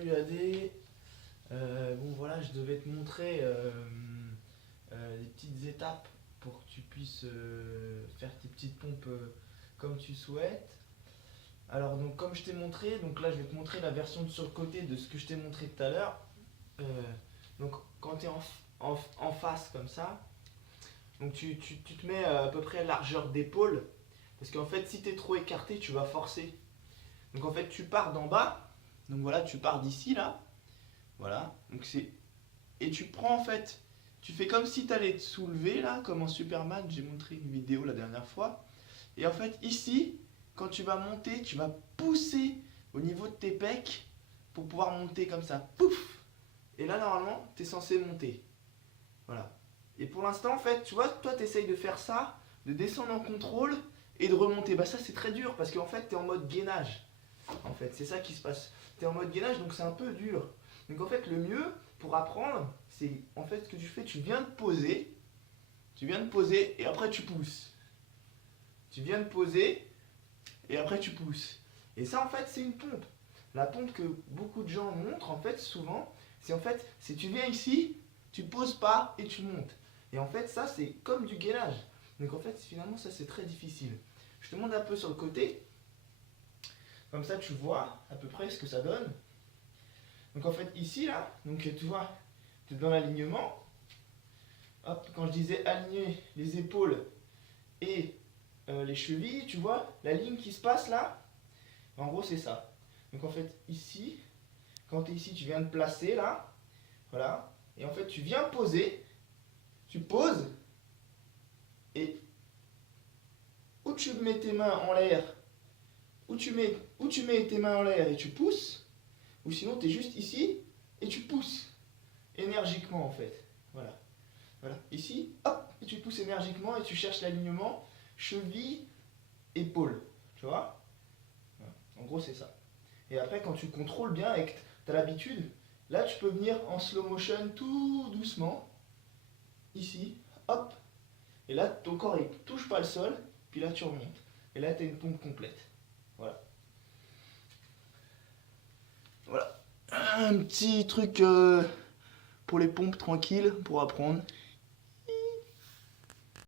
salut AD. Bon voilà, je devais te montrer les petites étapes pour que tu puisses faire tes petites pompes comme tu souhaites. Alors donc comme je t'ai montré, donc là je vais te montrer la version sur le côté de ce que je t'ai montré tout à l'heure. Euh, donc quand tu es en face comme ça, donc tu te mets à peu près largeur d'épaule. Parce qu'en fait si tu es trop écarté, tu vas forcer. Donc en fait tu pars d'en bas. Donc voilà, tu pars d'ici là. Voilà. Donc c'est et tu prends en fait, tu fais comme si tu allais te soulever là, comme en Superman, j'ai montré une vidéo la dernière fois. Et en fait ici, quand tu vas monter, tu vas pousser au niveau de tes pecs pour pouvoir monter comme ça. Pouf. Et là normalement, tu es censé monter. Voilà. Et pour l'instant en fait, tu vois, toi tu essayes de faire ça, de descendre en contrôle et de remonter. Bah ça c'est très dur parce qu'en fait tu es en mode gainage. En fait, c'est ça qui se passe. Tu es en mode gainage donc c'est un peu dur. Donc en fait, le mieux pour apprendre, c'est en fait ce que tu fais, tu viens de poser et après tu pousses. Tu viens de poser et après tu pousses. Et ça en fait, c'est une pompe. La pompe que beaucoup de gens montrent en fait souvent, c'est en fait, c'est tu viens ici, tu poses pas et tu montes. Et en fait, ça c'est comme du gainage. Donc en fait, finalement, ça c'est très difficile. Je te montre un peu sur le côté. Comme ça, tu vois à peu près ce que ça donne. Donc en fait, ici, là, donc tu vois, tu es dans l'alignement. Hop, quand je disais aligner les épaules et les chevilles, tu vois, la ligne qui se passe là, en gros, c'est ça. Donc en fait, ici, quand tu es ici, tu viens de placer là, voilà. Et en fait, tu viens poser, tu poses, et où tu mets tes mains en l'air, où tu mets tes mains en l'air et tu pousses, ou sinon tu es juste ici et tu pousses énergiquement en fait. Voilà. Voilà. Ici, hop, et tu pousses énergiquement et tu cherches l'alignement cheville, épaule. Tu vois? Voilà. En gros, c'est ça. Et après, quand tu contrôles bien et que tu as l'habitude, là, tu peux venir en slow motion tout doucement. Ici, hop. Et là, ton corps, il touche pas le sol. Puis là, tu remontes. Et là, tu as une pompe complète. Voilà. Voilà. Un petit truc pour les pompes tranquilles pour apprendre.